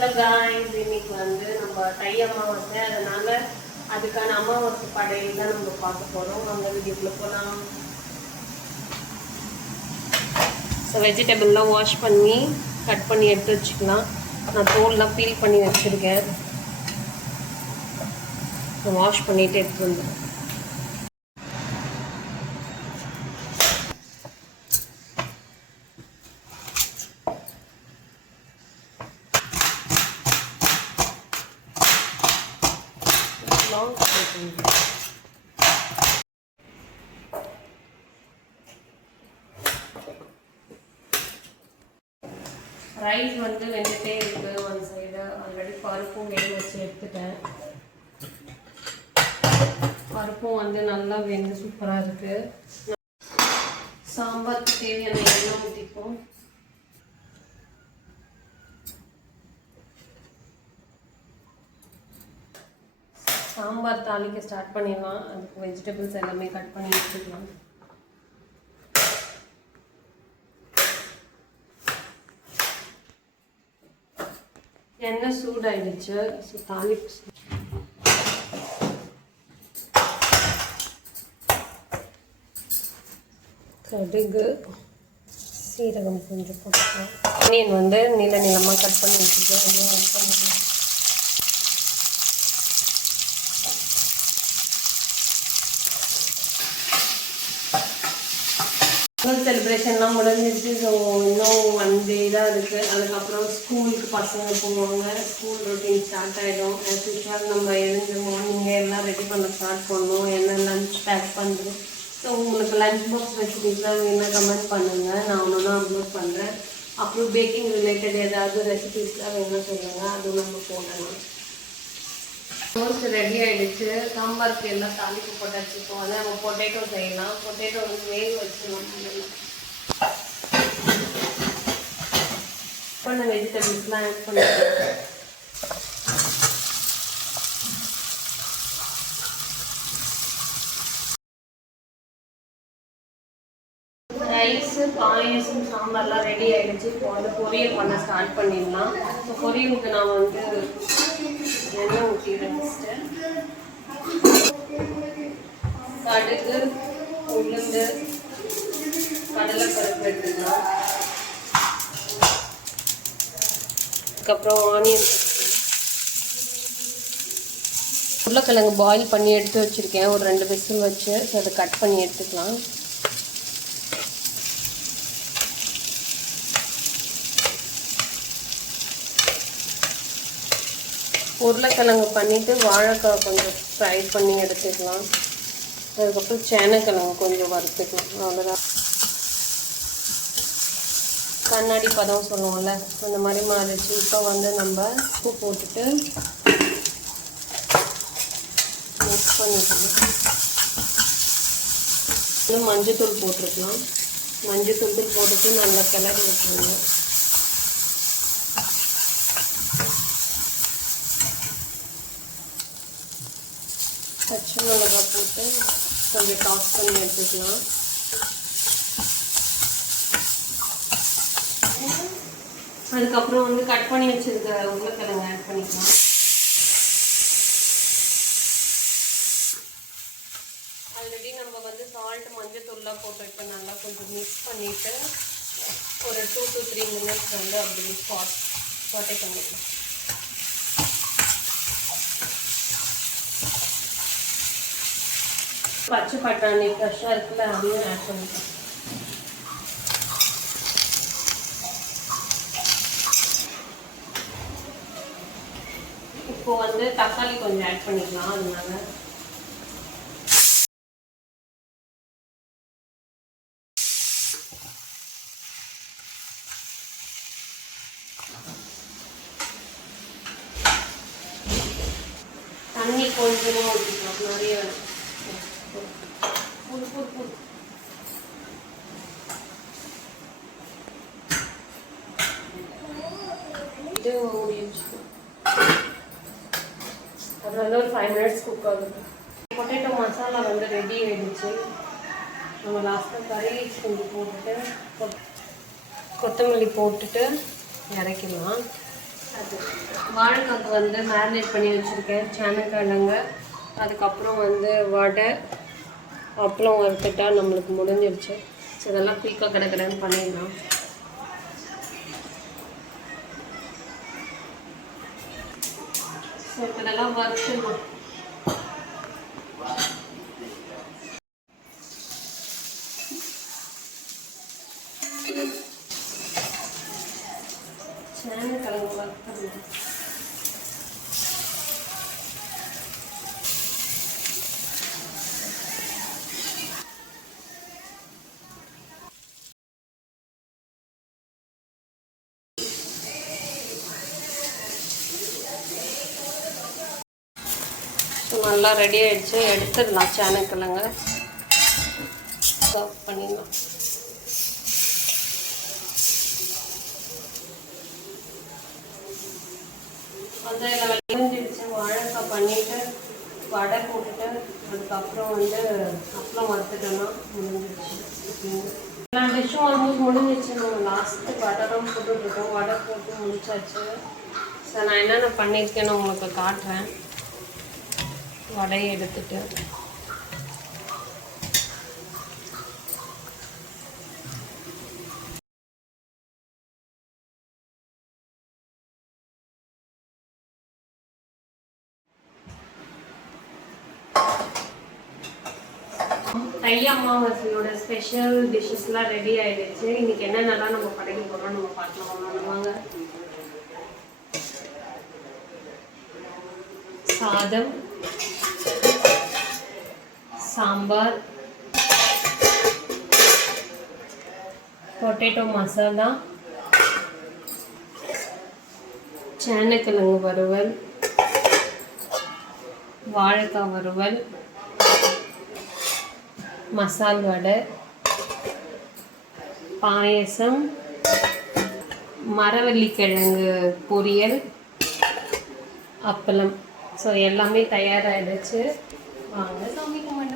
Hello guys, இன்னைக்கு வந்து நம்ம தை அமாவாசை, அதனால அதுக்கான அமாவாசை படையில் தான் நம்ம பார்க்க போகிறோம். அந்த வீடியோக்குள்ள போகலாம். ஸோ வெஜிடபிள்லாம் வாஷ் பண்ணி கட் பண்ணி எடுத்து வச்சுக்கலாம். நான் தோல்லாம் பீல் பண்ணி வச்சுருக்கேன். வாஷ் பண்ணிவிட்டு எடுத்து வந்துடுறேன். ரைஸ் வந்து வெந்துட்டே இருக்கு. ஒன் சைடு ஆல்ரெடி பருப்பும் வேக வச்சு எடுத்துட்டேன். பருப்பும் வந்து நல்லா வெந்து சூப்பராக இருக்கு. சாம்பாருக்கு தேவையான எண்ணெய் ஊற்றிப்போம். சாம்பார் தாளிக்க ஸ்டார்ட் பண்ணிடலாம். அதுக்கு வெஜிடபிள்ஸ் எல்லாமே கட் பண்ணி வச்சுக்கலாம். எண்ணெய் சூடாயிடுச்சு. ஸோ தாளிப்பு கடுகு சீரகம் கொஞ்சம் போட்டுக்கலாம். ஆனியன் வந்து நீள நீளமாக கட் பண்ணி வச்சுருக்கேன். அதையும் ஆட் பண்ணிக்கலாம். செலிப்ரேஷன்லாம் முடிஞ்சிருச்சு. ஸோ இன்னும் 1 day தான் இருக்குது. அதுக்கப்புறம் ஸ்கூலுக்கு பசங்க போவாங்க. ஸ்கூல் ரொட்டீன் ஸ்டார்ட் ஆகிடும். ஆஸ் யூஷுவல் நம்ம எழுந்து மார்னிங்கே எல்லாம் ரெடி பண்ண ஸ்டார்ட் பண்ணணும். என்ன லஞ்ச் பேக் பண்ணுறோம். ஸோ உங்களுக்கு லஞ்ச் பாக்ஸ் ரெசிபிஸ்லாம் வேணால் கமெண்ட் பண்ணுங்கள். நான் ஒன்று அப்லோட் பண்ணுறேன். அப்புறம் பேக்கிங் ரிலேட்டட் ஏதாவது ரெசிபிஸ்லாம் வேணால் சொல்லுங்கள். அதுவும் நம்ம போடலாம். ரோஸ்ட் ரெடி ஆகிடுச்சு. சாம்பாருக்கு எல்லாம் தாளிப்பு போட்டு வச்சுப்போம். அதை நம்ம பொட்டேட்டோ செய்யலாம். பொட்டேட்டோ வந்து வேக வச்சுக்கலாம். பண்ண வெஜிடபிள்ஸ்லாம் ஆட் பண்ணிக்கலாம். ரைஸு பாயசம் சாம்பார்லாம் ரெடி ஆகிடுச்சு. இப்போ வந்து பொரியல் பண்ண ஸ்டார்ட் பண்ணிடலாம். ஸோ பொரியலுக்கு நான் வந்து எண்ணெய் ஊற்றிடுறேன். கடுகு, உளுந்து, கடலைப்பருப்பு எடுத்துக்கலாம். அதுக்கப்புறம் ஆனியன், உருளைக்கிழங்கு பாயில் பண்ணி எடுத்து வச்சுருக்கேன். ஒரு 2 விசில் வச்சு. ஸோ அதை கட் பண்ணி எடுத்துக்கலாம். உருளைக்கிழங்கு பண்ணிவிட்டு வாழைக்காய் கொஞ்சம் ஃப்ரை பண்ணி எடுத்துக்கலாம். அதுக்கப்புறம் சேனக்கிழங்கு கொஞ்சம் வறுத்துக்கலாம். அவ்வளோதான். கண்ணாடி பதம் சொல்லுவோம்ல, அந்த மாதிரி மாறிடுச்சு. இப்போ வந்து நம்ம உப்பு போட்டுட்டு மிக்ஸ் பண்ணிக்கலாம். இன்னும் மஞ்சத்தூள் போட்டுருக்கலாம். மஞ்சத்தூள் போட்டுட்டு நல்லா கிளறி வச்சுருங்க. பச்சை மிளகாய் போட்டு கொஞ்சம் டாஸ் பண்ணி எடுத்துக்கலாம். அதுக்கப்புறம் வந்து கட் பண்ணி வச்சிருக்க உருளைக்கிழங்கு ஆட் பண்ணிக்கலாம். ஆல்ரெடி நம்ம வந்து சால்ட் மஞ்சத்தூள்லாம் போட்டு இப்போ நல்லா கொஞ்சம் மிக்ஸ் பண்ணிவிட்டு ஒரு 2 to 3 minutes வந்து அப்படி சாட்டே பண்ணிக்கலாம். பச்சை பட்டாணி ஃப்ரெஷ்ஷாக இருக்குல்ல, அதையும் ஆட் பண்ணிக்கலாம். இப்போ வந்து தக்காளி கொஞ்சம் ஆட் பண்ணிக்கலாம். அதனால தண்ணி கொஞ்சமாக ஊற்றிக்கலாம். நிறைய இது மூடி வச்சுக்கணும். அது வந்து ஒரு 5 minutes குக் ஆகுது. பொட்டேட்டோ மசாலா வந்து ரெடி ஆகிடுச்சு. நம்ம லாஸ்ட்டாக கறி கொஞ்சம் போட்டுட்டு கொத்தமல்லி போட்டுட்டு இறக்கலாம். அது வாழைக்காக்கு வந்து மேரினேட் பண்ணி வச்சுருக்கேன், சேனக்கிழங்க, அதுக்கப்புறம் வந்து வடை, அப்பளம் வறுத்துட்டா நம்மளுக்கு முடிஞ்சிருச்சு. ஸோ இதெல்லாம் குயிக்காக கிடக்கிறேன்னு பண்ணிடலாம். ஸோ இதெல்லாம் வறுத்துடணும். சேனக்கிழங்கு வறுத்துடணும். நல்லா ரெடி ஆகிடுச்சு, எடுத்துடலாம். சேனக்கிழங்க சர்வ் பண்ணிடலாம். அதில் விளைஞ்சிடுச்சு. வாழைக்காய் பண்ணிவிட்டு வடை போட்டுட்டு அதுக்கப்புறம் வந்து அப்பளம் வறுத்துட்டோன்னா முடிஞ்சிடுச்சு. எல்லா டிஷ்ஷும் ஆல்மோஸ்ட் முடிஞ்சிடுச்சு. நம்ம லாஸ்ட்டு வடை தான் போட்டுட்ருக்கோம். வடை போட்டு முடிச்சாச்சு. ஸோ நான் என்னென்ன பண்ணியிருக்கேன்னு உங்களுக்கு காட்டுறேன். வடையை எடுத்துட்டு தை அமாவாசையோட ஸ்பெஷல் டிஷ்ஷஸ்லாம் ரெடி ஆகிடுச்சு. இன்றைக்கி என்னென்னலாம் நம்ம படைக்க போகிறோம் நம்ம பார்க்கலாம். வாங்க. சாதம், சாம்பார், பொட்டேட்டோ மசாலா, சேனக்கிழங்கு வறுவல், வாழைக்காய் வறுவல், மசால் வடை, பாயசம், மரவள்ளிக்கிழங்கு பொரியல், அப்பளம். ஸோ எல்லாமே தயாராகிடுச்சு. வாங்க சாமி கும்பிட்டு